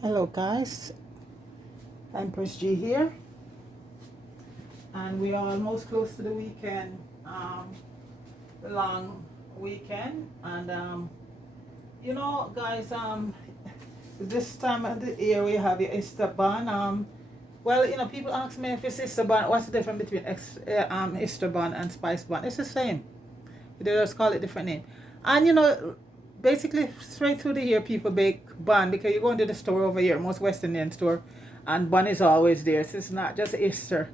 Hello guys, Empress G here, and we are almost close to the weekend, the long weekend, and guys, this time of the year we have your Easter bun. Well, people ask me if it's Easter bun, what's the difference between Easter bun and spice bun? It's the same. They just call it different name, and basically straight through the year people bake bun because you go into the store over here, most West Indian store, and bun is always there. So it's not just Easter.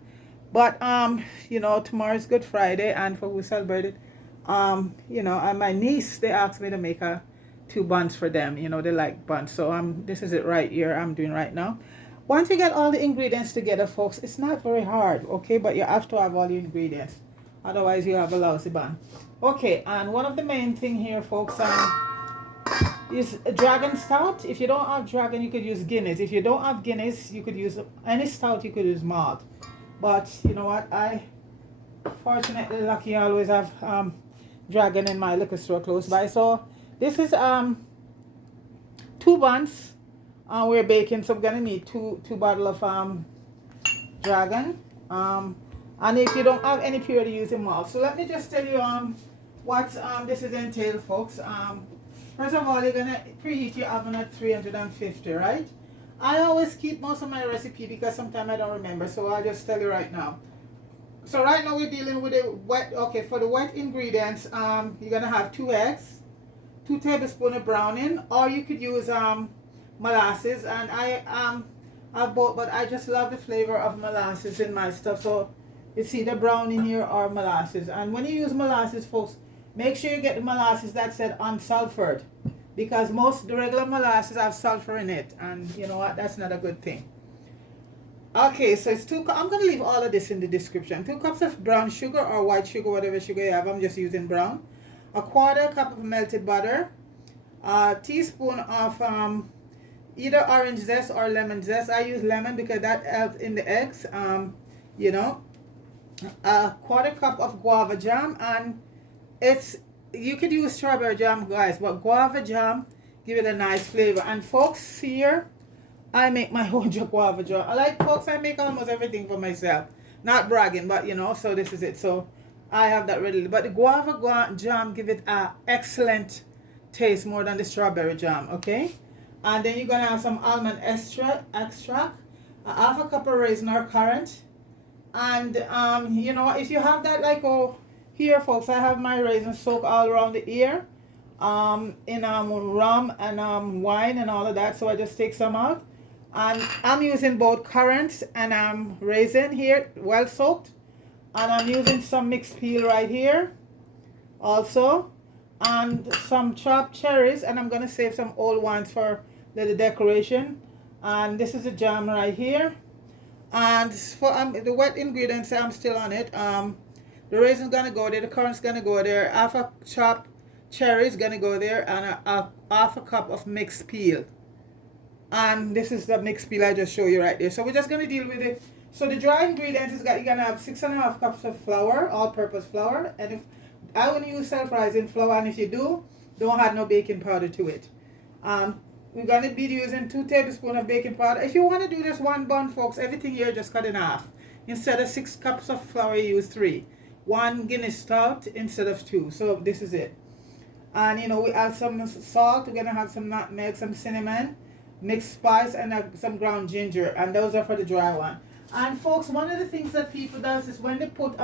But tomorrow's Good Friday, and for who celebrated, and my niece, they asked me to make a two buns for them. They like buns. So this is it right here I'm doing right now. Once you get all the ingredients together, folks, it's not very hard, okay? But you have to have all the ingredients. Otherwise you have a lousy bun. Okay, and one of the main thing here, folks, is a dragon stout. If you don't have dragon, you could use Guinness. If you don't have Guinness, you could use any stout. You could use malt. But you know what? I fortunately lucky I always have dragon in my liquor store close by. So this is two buns. We're baking, so we're gonna need two bottle of dragon. And if you don't have any period, use a malt. So let me just tell you what this is entail, folks. First of all, you're gonna preheat your oven at 350, right? I always keep most of my recipe because sometimes I don't remember, so I'll just tell you right now. So right now we're dealing with the wet. Okay, for the wet ingredients, you're gonna have 2 eggs, 2 tablespoons of browning, or you could use molasses. And I bought, but I just love the flavor of molasses in my stuff. So it's either browning here or molasses. And when you use molasses, folks, make sure you get the molasses that said unsulfured, because most the regular molasses have sulfur in it, and you know what? That's not a good thing. Okay, so it's I'm gonna leave all of this in the description. 2 cups of brown sugar or white sugar, whatever sugar you have. I'm just using brown. A 1/4 cup of melted butter. A teaspoon of either orange zest or lemon zest. I use lemon because that helps in the eggs. You know, a 1/4 cup of guava jam, and you could use strawberry jam, guys, but guava jam give it a nice flavor. And folks, here I make my own guava jam. Folks, I make almost everything for myself. Not bragging, but so this is it. So I have that ready. But the guava jam give it a excellent taste, more than the strawberry jam, okay? And then you're gonna have some almond extract, a 1/2 cup of raisin or currant. And if you have that, here, folks, I have my raisins soaked all around the ear, in rum and wine and all of that. So I just take some out, and I'm using both currants and raisin here, well soaked, and I'm using some mixed peel right here, also, and some chopped cherries, and I'm gonna save some old ones for little decoration. And this is a jam right here. And for the wet ingredients, I'm still on it. The raisin's gonna go there, the currant's gonna go there, 1/2 chopped cherries gonna go there, and a 1/2 cup of mixed peel. And this is the mixed peel I just showed you right there. So we're just gonna deal with it. So the dry ingredients you're gonna have 6.5 cups of flour, all-purpose flour. And if I wouldn't use self-rising flour, and if you do, don't add no baking powder to it. We're gonna be using 2 tablespoons of baking powder. If you want to do just one bun, folks, everything here just cut in half. Instead of 6 cups of flour, you use 3. 1 Guinness stout instead of 2. So this is it. And we add some salt. We're gonna have some nutmeg, some cinnamon, mixed spice, and some ground ginger. And those are for the dry one. And folks, one of the things that people does is when they put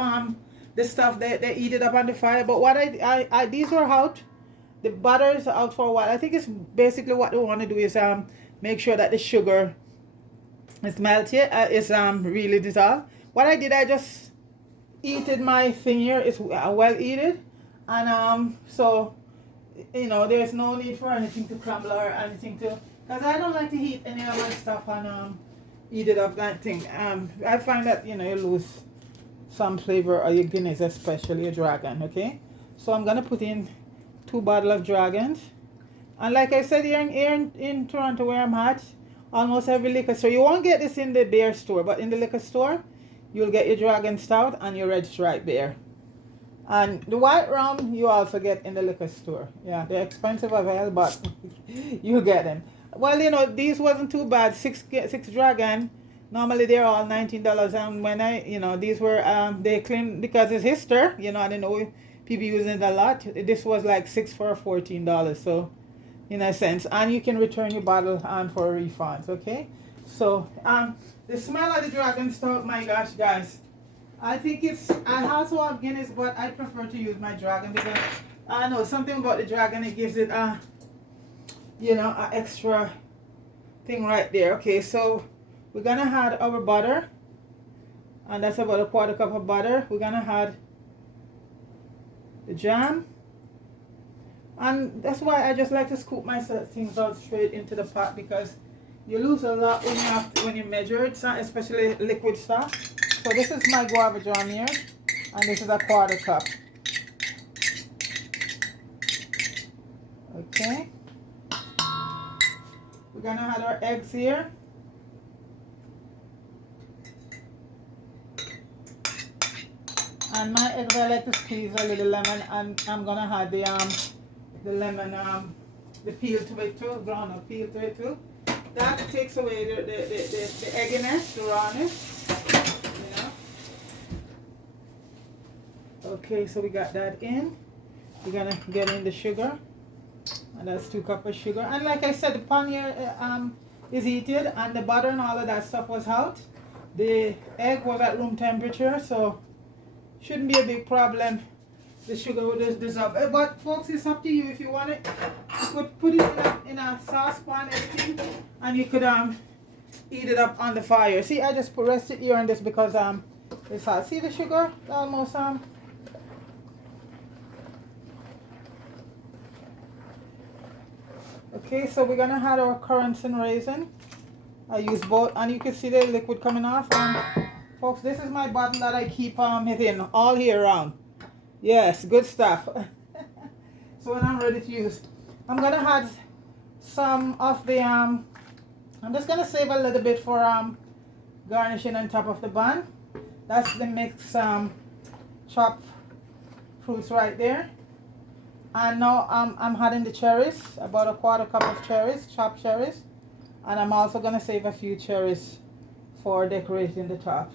the stuff, they eat it up on the fire. But what these are out. The butter is out for a while. I think it's basically what they want to do is make sure that the sugar is melted, is really dissolved. What I did, I just heated my thing here. It's well heated, and so there's no need for anything to crumble or anything to, because I don't like to heat any of my stuff and eat it up that thing. I find that you lose some flavor of your Guinness, especially your dragon. Okay, so I'm gonna put in 2 bottles of dragons. And like I said, here in Toronto where I'm at, almost every liquor store, you won't get this in the beer store, but in the liquor store you'll get your dragon stout and your red stripe beer. And the white rum you also get in the liquor store. Yeah, they're expensive as hell, but you get them. well, you know, these wasn't too bad. Six dragon. Normally they're all $19, and when I, you know, these were they claim because it's Easter, you know, I didn't know people using it a lot. This was like six for $14, so in a sense, and you can return your bottle for refunds. Okay, so the smell of the dragon stout, my gosh, guys, I think it's. I also have Guinness, but I prefer to use my dragon because I know something about the dragon. It gives it a, you know, an extra thing right there. Okay, so we're gonna add our butter, and that's about a quarter cup of butter. We're gonna add the jam, and that's why I just like to scoop my things out straight into the pot, because you lose a lot when you have to, when you measure it, especially liquid stuff. So this is my guava jam here, and this is a quarter cup. Okay, we're gonna add our eggs here. And my eggs, I like to squeeze a little lemon, and I'm gonna add the lemon, the peel to it too, ground up peel to it too. That takes away the egginess, the rawness, you know. Okay, so we got that in. We're gonna get in the sugar, and that's 2 cups of sugar. And like I said, the pan here is heated, and the butter and all of that stuff was out. The egg was at room temperature, so shouldn't be a big problem. The sugar will just dissolve. But folks, it's up to you. If you want it, you could put it in a saucepan, everything, and you could heat it up on the fire. See, I just rest it here on this because it's hot. See the sugar almost Okay, so we're gonna add our currants and raisin. I use both, and you can see the liquid coming off. Folks, this is my bottle that I keep it in all year round. Yes, good stuff. So when I'm ready to use, I'm gonna add some of the I'm just gonna save a little bit for garnishing on top of the bun. That's the mixed chopped fruits right there. And now I'm adding the cherries, about a quarter cup of cherries, chopped cherries, and I'm also gonna save a few cherries for decorating the top.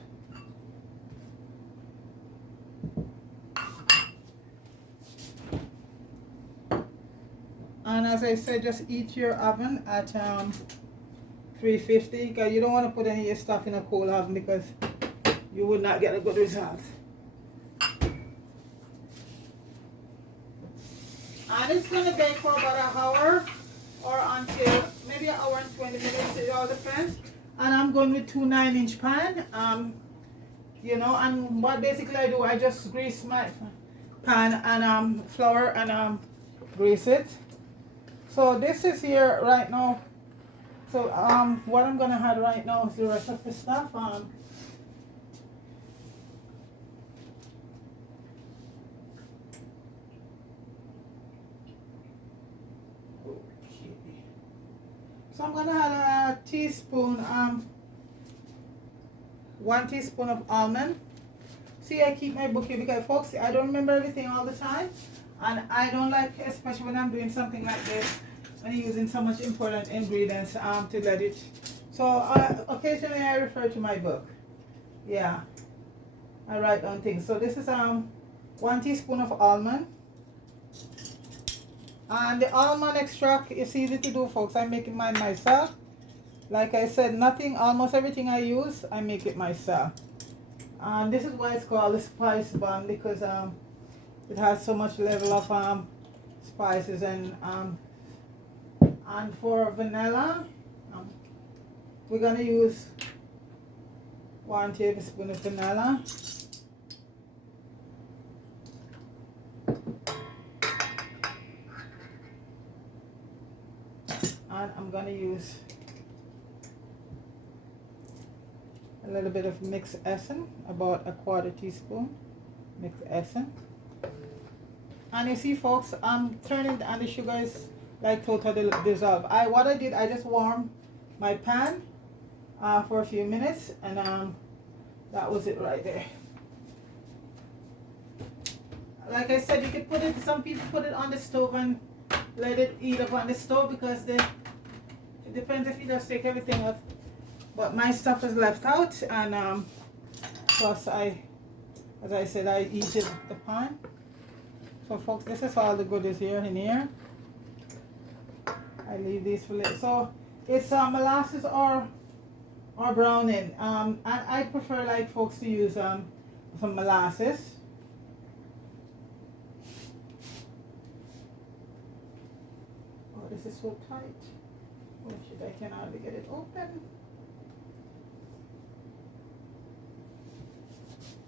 And as I said, just heat your oven at 350, because you don't want to put any of your stuff in a cold oven because you would not get a good result. And it's going to bake for about an hour or until maybe an hour and 20 minutes, it all depends. And I'm going with 2 9-inch pan. You know, and what basically I do, I just grease my pan and flour and grease it. So this is here right now. So what I'm gonna add right now is the rest of the stuff. Okay. So I'm gonna add a teaspoon, 1 teaspoon of almond. See, I keep my book here because, folks, I don't remember everything all the time, and I don't like, especially when I'm doing something like this, when you're using so much important ingredients, to let it. So occasionally I refer to my book. Yeah, I write down things. So this is 1 teaspoon of almond, and the almond extract is easy to do, folks. I'm making mine myself. Like I said, almost everything I use, I make it myself. And this is why it's called the spice bun, because it has so much level of spices. And for vanilla, we're gonna use 1 tablespoon of vanilla. And I'm gonna use a little bit of mixed essence, about a 1/4 teaspoon mixed essence. And you see, folks, I'm turning, and the sugar is like totally dissolved. What I did, I just warmed my pan for a few minutes, and that was it right there. Like I said, you could put it, some people put it on the stove and let it heat up on the stove, because the It depends if you just take everything out. But my stuff is left out, and plus as I said, I heated the pan. So folks, this is all the goodies here in here. I leave these for later. So it's molasses or browning. And I prefer, like, folks, to use some molasses. Oh, this is so tight. Oh shit, I can hardly get it open.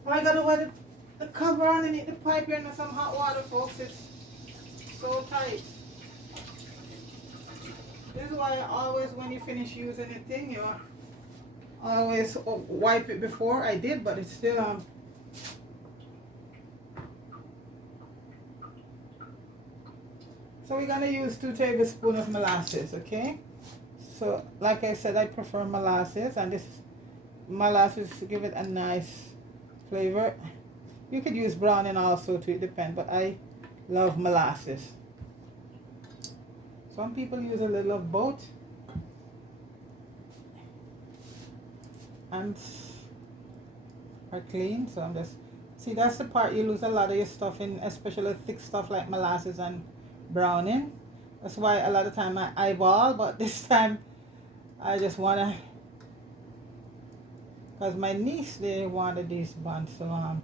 Oh, I gotta wet the cover underneath the pipe here and some hot water, folks. It's so tight. This is why always when you finish using a thing, you always wipe it before. I did, but it's still So we're gonna use 2 tablespoons of molasses, okay? So like I said, I prefer molasses, and this molasses give it a nice flavor. You could use browning also too, it depends, but I love molasses. Some people use a little of both. And are clean, so I'm just, see, that's the part you lose a lot of your stuff in, especially thick stuff like molasses and browning. That's why a lot of time I eyeball, but this time I just wanna, because my niece, they wanted these buns, so I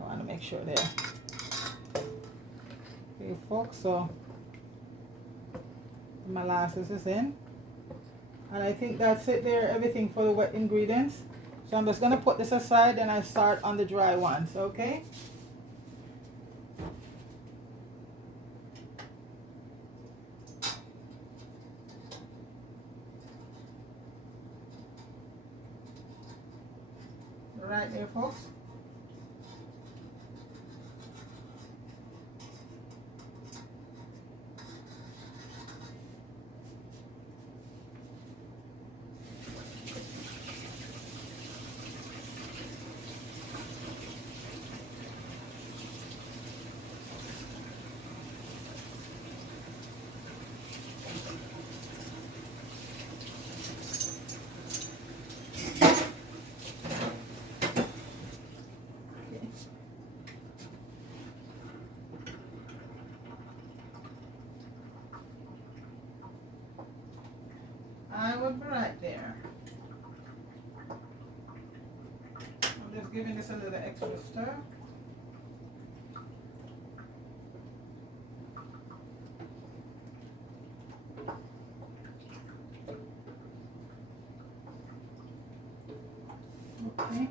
want to make sure they're okay, folks. So the molasses is in, and I think that's it there, everything for the wet ingredients. So I'm just gonna put this aside and I start on the dry ones, okay? Right there, folks. I will be right there. I'm just giving this a little extra stir. Okay.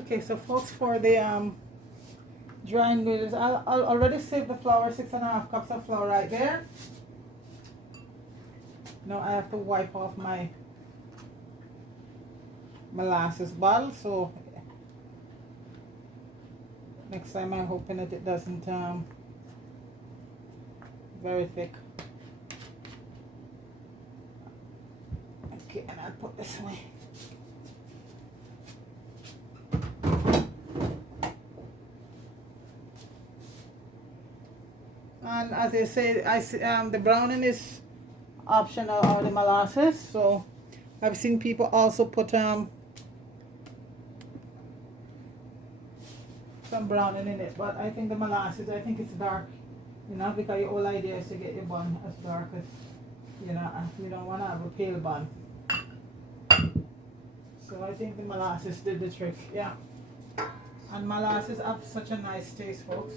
Okay, so folks, for the dry ingredients, I'll already save the flour, 6.5 cups of flour right there. Now I have to wipe off my molasses bottle, so next time I'm hoping that it doesn't very thick. Okay, and I'll put this away. And as I said, the browning is optional, or the molasses. So I've seen people also put some browning in it, but I think the molasses, I think it's dark, you know, because your whole idea is to get your bun as dark as, you know, we don't want to have a pale bun. So I think the molasses did the trick, yeah. And molasses have such a nice taste, folks.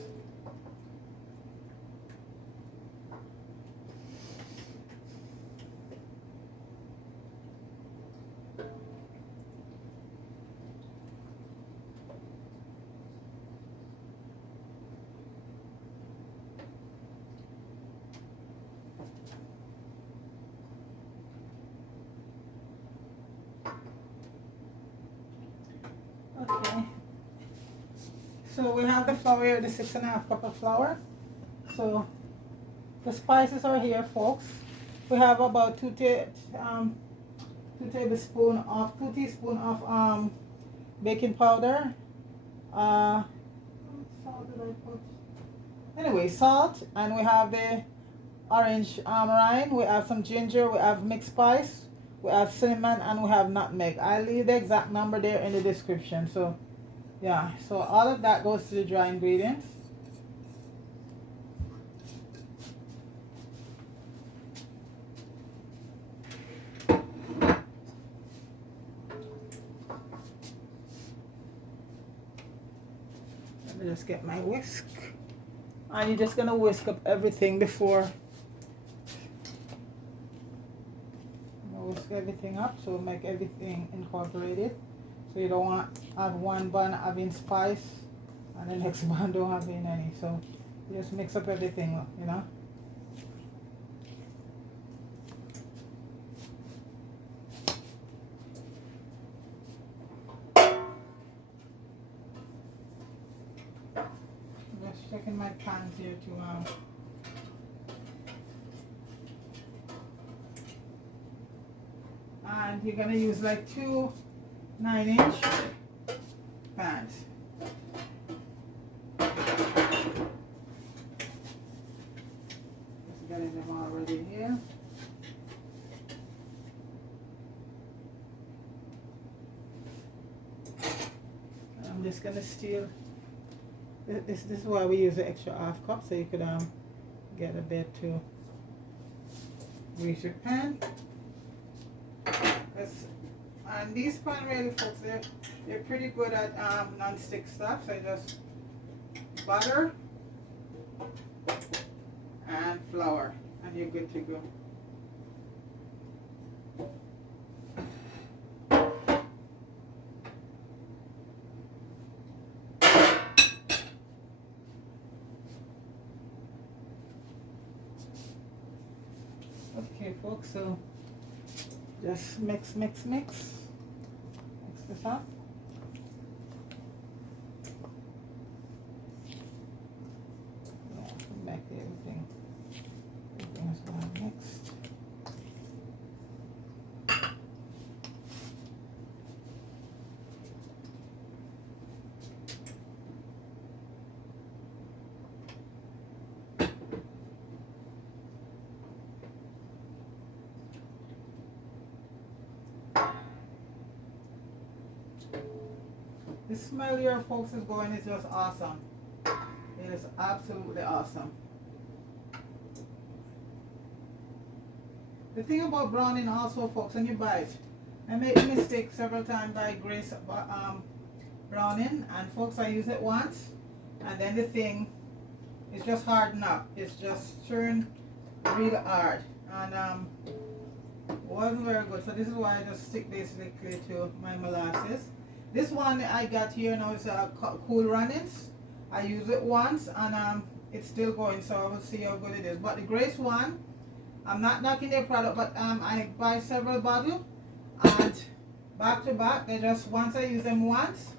Okay, so we have the flour here, the 6.5 cup of flour. So The spices are here, folks. We have about 2 teaspoons of baking powder. What salt did I put? Anyway, salt, and we have the orange rind. We have some ginger. We have mixed spice. We have cinnamon, and we have nutmeg. I'll leave the exact number there in the description. So yeah, so all of that goes to the dry ingredients. Let me just get my whisk. And you're just gonna whisk up everything before. Whisk everything up so make everything incorporated. So you don't want have one bun having spice and the next bun don't having any. So you just mix up everything, you know. Just checking my pans here to and you're gonna use like 2 9-inch pans. Just getting them already here. I'm just gonna steal. This is why we use the extra half cup, so you could get a bit to grease your pan. And these pan really, folks, they're pretty good at non-stick stuff. So just butter and flour, and you're good to go. Okay, folks, so just mix this up. Yeah, come back to everything. Everything is well mixed. The smell here, folks, is going is just awesome. It is absolutely awesome. The thing about browning also, folks, when you buy it, I made the mistake several times by Grace browning, and folks, I use it once, and then the thing is just hardened up. It's just turned real hard, and wasn't very good. So this is why I just stick basically to my molasses. This one I got here now is Cool Runnings. I use it once and it's still going, so I will see how good it is. But the Grace one, I'm not knocking their product, but I buy several bottles and back to back. They just, once I use them once,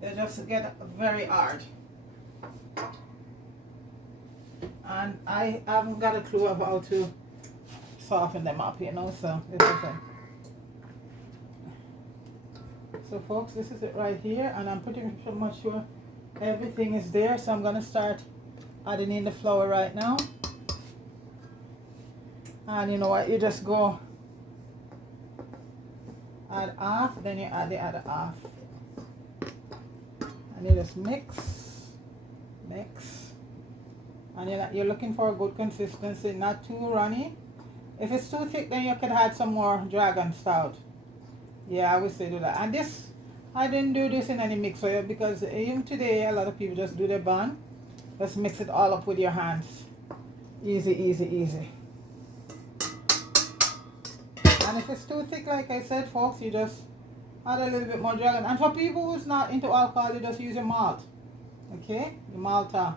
they just get very hard. And I haven't got a clue of how to soften them up, you know, so this is it. So folks, this is it right here, and I'm pretty much sure everything is there, so I'm gonna start adding in the flour right now. And you know what, you just go add half, then you add the other half, and you just mix, and you're looking for a good consistency, not too runny. If it's too thick, then you could add some more dragon stout. Yeah, I would say do that. And this, I didn't do this in any mixer because even today a lot of people just do their bun. Just mix it all up with your hands. Easy, easy, easy. And if it's too thick, like I said, folks, you just add a little bit more dragon. And for people who's not into alcohol, you just use your malt. Okay? Your Malta. I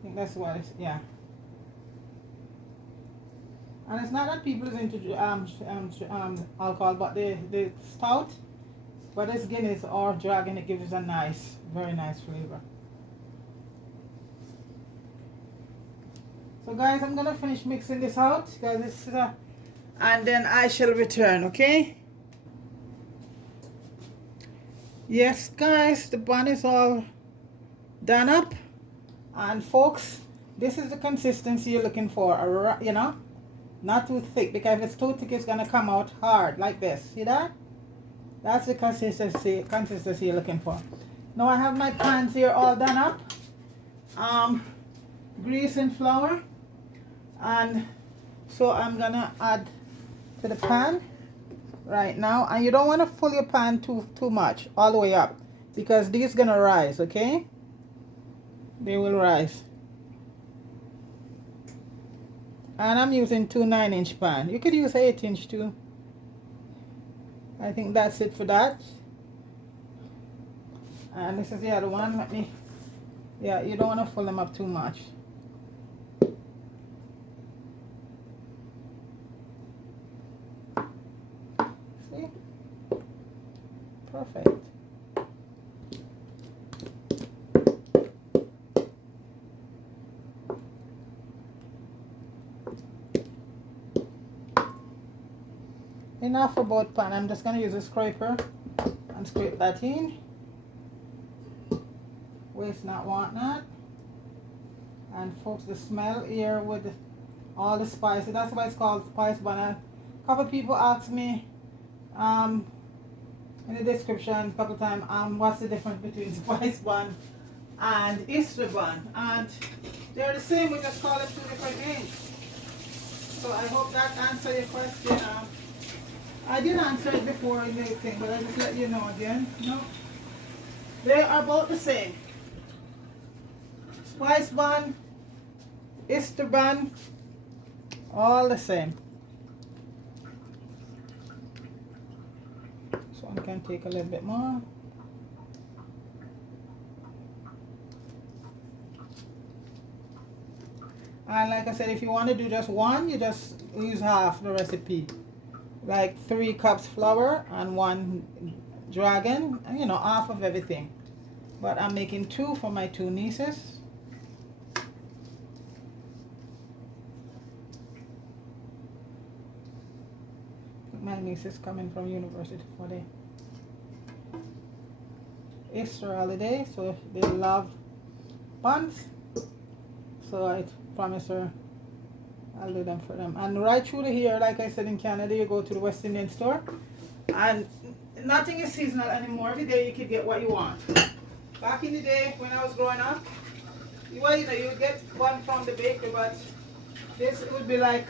think that's what it's, yeah. And it's not that people is into alcohol, but the stout, whether it's Guinness or Dragon, it gives a nice, very nice flavor. So guys, I'm gonna finish mixing this out, guys. This is and then I shall return. Okay. Yes, guys, the bun is all done up, and folks, this is the consistency you're looking for. You know, not too thick, because if it's too thick, it's gonna come out hard like this. See that? That's the consistency you're looking for. Now I have my pans here all done up. Grease and flour, and so I'm gonna add to the pan right now. And you don't want to fill your pan too much all the way up, because these gonna rise. Okay, they will rise. And I'm using 2 9-inch pan. You could use 8-inch too. I think that's it for that. And this is the other one. Let me, yeah, you don't want to fill them up too much. See? Perfect. Enough about pan. I'm just going to use a scraper and scrape that in. Waste not, want not. And folks, the smell here with all the spices, that's why it's called spice bun. A couple people asked me in the description a couple times, what's the difference between spice bun and Easter bun, and they're the same, we just call them 2 different names. So I hope that answered your question. I did answer it before in the thing, but I just let you know again. No, they are both the same. Spice bun, Easter bun, all the same. So I can take a little bit more. And like I said, if you want to do just one, you just use half the recipe. Like 3 cups flour and 1 dragon, and you know, half of everything. But I'm making 2 for my 2 nieces. My niece is coming from university for the Easter holiday, so they love buns. So I promise her I'll do them for them. And right through the here, like I said, in Canada, you go to the West Indian store, and nothing is seasonal anymore. Every day you can get what you want. Back in the day when I was growing up, well, you know, you would get bun from the bakery, but this would be like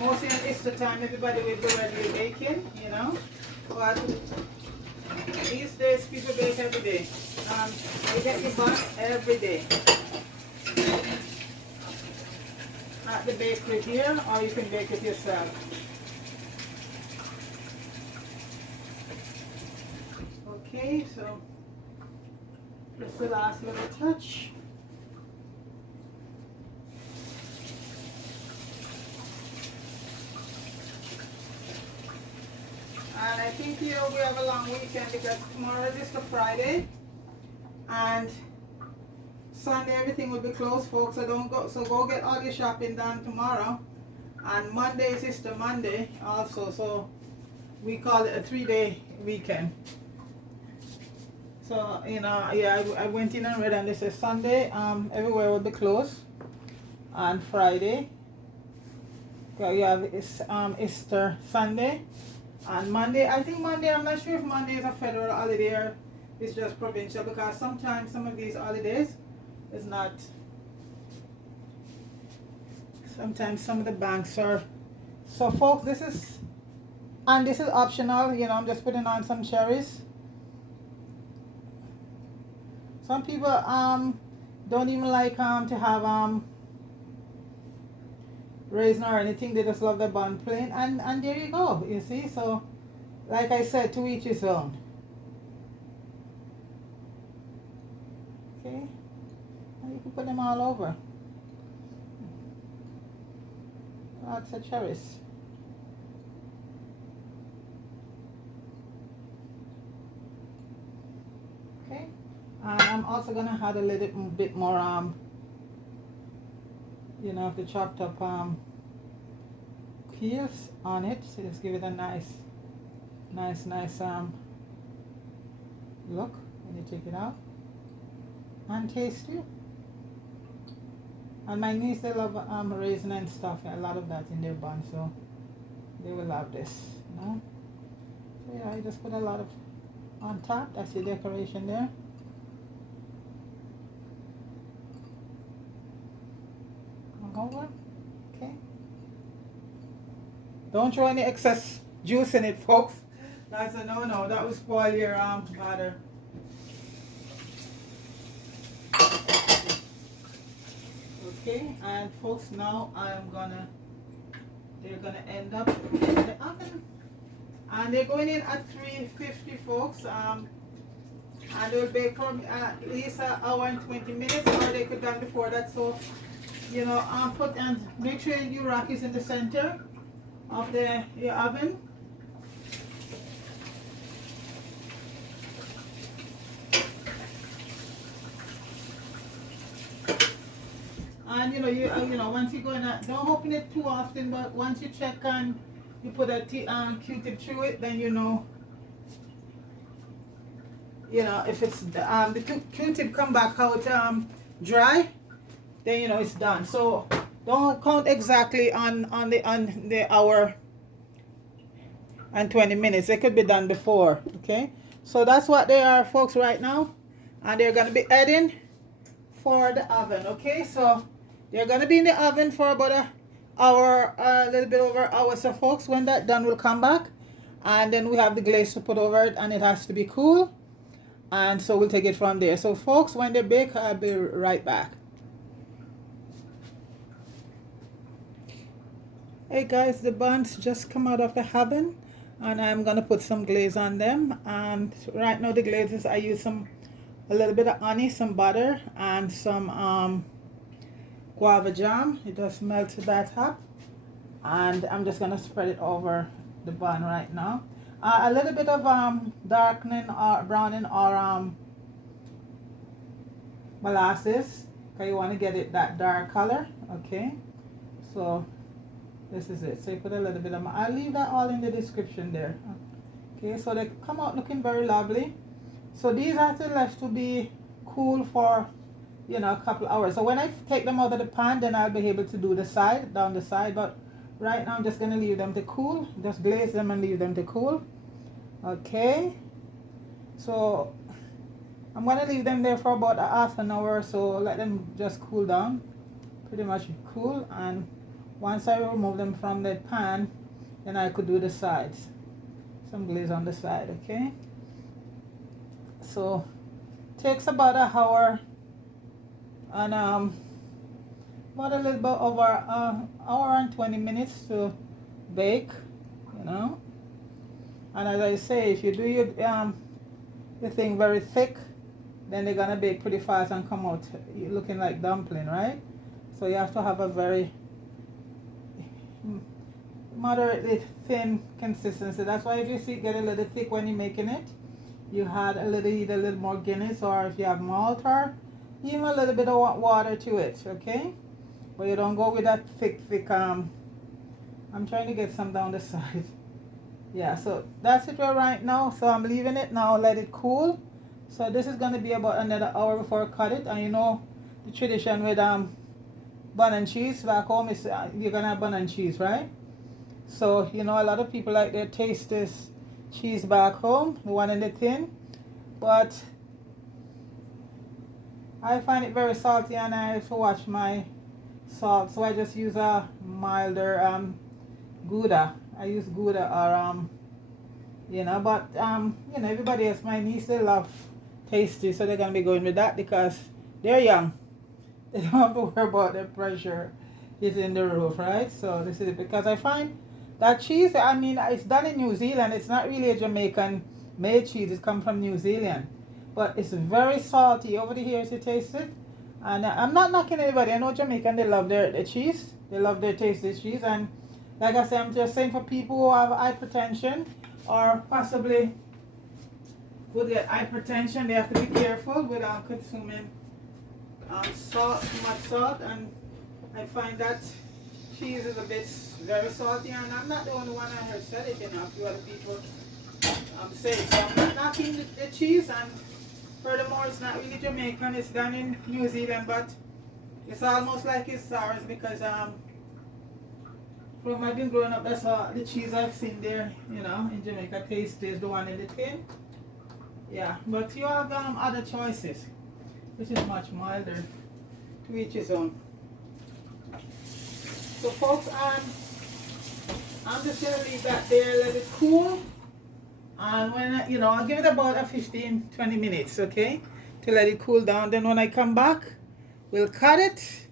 mostly on Easter time, everybody will be ready baking, you know. But these days, people bake every day. You get your bun every day at the bakery here, or you can bake it yourself. Okay, so this is the last little touch. And I think here we have a long weekend, because tomorrow is just a Friday, and Sunday everything will be closed, folks. So go get all your shopping done tomorrow. And Monday is Easter Monday also, so we call it a 3-day weekend. So you know, yeah, I went in and read, and this is Sunday. Everywhere will be closed on Friday. So you have Easter Sunday. And Monday, I think Monday, I'm not sure if Monday is a federal holiday or it's just provincial, because sometimes some of these holidays is not. Sometimes some of the banks are. So folks, this is optional, you know, I'm just putting on some cherries. Some people don't even like to have raisin or anything. They just love the bun plain, and there you go, you see. So like I said, to each his own. Okay, and you can put them all over. Lots of cherries. Okay, and I'm also gonna add a little bit more you know, the chopped up peels on it. So just give it a nice look when you take it out. And tasty. And my niece, they love raisin and stuff, a lot of that in their bun, so they will love this, you know. So yeah, I just put a lot of on top. That's the decoration there. Over. Okay. Don't throw any excess juice in it, folks. That's a no-no. That will spoil your batter. Okay, and folks, now they're gonna end up in the oven, and they're going in at 350, folks. And they'll bake for at least an hour and 20 minutes, or they could done before that. So, you know, put and make sure your rack is in the center of your oven. And you know, once you go in, don't open it too often, but once you check and you put a Q-tip through it, then you know if it's the Q-tip come back out dry, then you know it's done. So don't count exactly on the hour and 20 minutes. It could be done before. Okay, so that's what they are, folks, right now, and they're gonna be heading for the oven. Okay, so they're gonna be in the oven for about an hour, a little bit over an hour. So folks, when that done, we'll come back, and then we have the glaze to put over it, and it has to be cool, and so we'll take it from there. So folks, when they bake, I'll be right back. Hey guys, the buns just come out of the oven, and I'm gonna put some glaze on them. And right now the glazes, I use a little bit of honey, some butter, and some guava jam. It just melts that up, and I'm just gonna spread it over the bun right now. A little bit of darkening or browning or molasses, because you want to get it that dark color. Okay, so this is it. So you put a little bit of, I'll leave that all in the description there. Okay, so they come out looking very lovely. So these have to left to be cool for, you know, a couple hours. So when I take them out of the pan, then I'll be able to do the side, down the side. But right now I'm just going to leave them to cool. Just glaze them and leave them to cool. Okay. So I'm going to leave them there for about a half an hour. So let them just cool down. Pretty much cool. And once I remove them from the pan, then I could do the sides. Some glaze on the side, okay? So takes about an hour and about a little bit over hour and 20 minutes to bake, you know. And as I say, if you do your thing very thick, then they're gonna bake pretty fast and come out looking like dumpling, right? So you have to have a very moderately thin consistency. That's why if you see it get a little thick when you're making it, you had either a little more Guinness, or if you have Malta, even a little bit of water to it, okay? But you don't go with that thick I'm trying to get some down the side. Yeah, so that's it right now. So I'm leaving it now, let it cool. So this is going to be about another hour before I cut it. And you know the tradition with bun and cheese back home is you're gonna have bun and cheese, right? So you know a lot of people like their taste this cheese back home, the one in the tin, but I find it very salty and I have to watch my salt, so I just use a milder Gouda. I use Gouda or you know, but you know, everybody else, my niece, they love tasty, so they're gonna be going with that because they're young. They don't have to worry about the pressure hitting the roof, right? So this is it, because I find that cheese, I mean, it's done in New Zealand. It's not really a Jamaican made cheese. It comes from New Zealand. But it's very salty. Over the years you taste it. And I'm not knocking anybody. I know Jamaican, they love their cheese. They love their tasty cheese. And like I said, I'm just saying for people who have hypertension or possibly would get hypertension, they have to be careful with consuming salt, too much salt. And I find that cheese is a bit very salty, and I'm not the only one I heard said it, you know, a few other people say it. So I'm not knocking the cheese, and furthermore, it's not really Jamaican, it's done in New Zealand, but it's almost like it's ours because from I've been growing up, that's all the cheese I've seen there, you know, in Jamaica. Taste is the one in the tin. Yeah, but you have other choices, which is much milder, to each his own. So folks, I'm just gonna leave that there, let it cool, and when you know, I'll give it about a 15-20 minutes, okay, to let it cool down. Then when I come back, we'll cut it.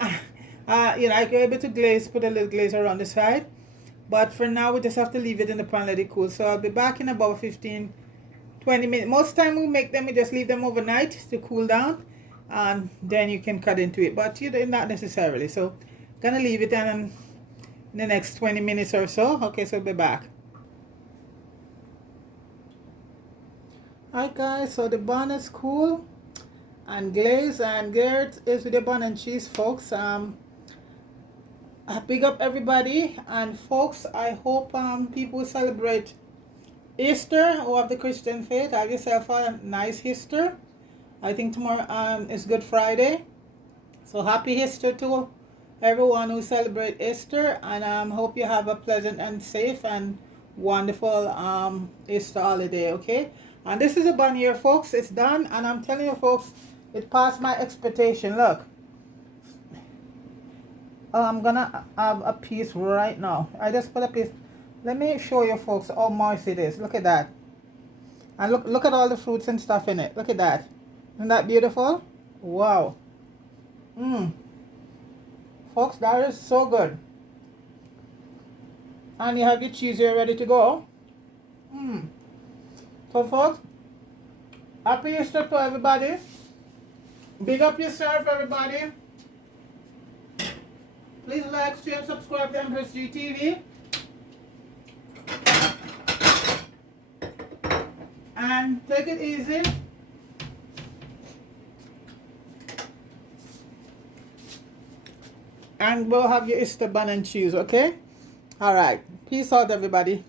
You know, I can able to glaze, put a little glaze around the side, but for now we just have to leave it in the pan, let it cool. So I'll be back in about 15-20 minutes. Most time we make them, we just leave them overnight to cool down, and then you can cut into it, but you know, not necessarily. So gonna leave it in the next 20 minutes or so. Okay, so I'll be back. Alright guys, so the bun is cool and glazed, and there it is with the bun and cheese, folks. I big up everybody, and folks, I hope people celebrate Easter or of the Christian faith. Have yourself a nice Easter. I think tomorrow is Good Friday, so happy Easter to everyone who celebrate Easter, and hope you have a pleasant and safe and wonderful Easter holiday. Okay, and this is a bun here, folks. It's done, and I'm telling you, folks, it passed my expectation. Look, I'm gonna have a piece right now. I just put a piece. Let me show you, folks, how moist it is. Look at that, and look at all the fruits and stuff in it. Look at that. Isn't that beautiful? Wow. Folks, that is so good. And you have your cheese here ready to go. So folks, happy Easter to everybody. Big up yourself, everybody. Please like, share, and subscribe to Empress GTV. And take it easy. And we'll have your Easter bun and cheese, okay? Alright. Peace out, everybody.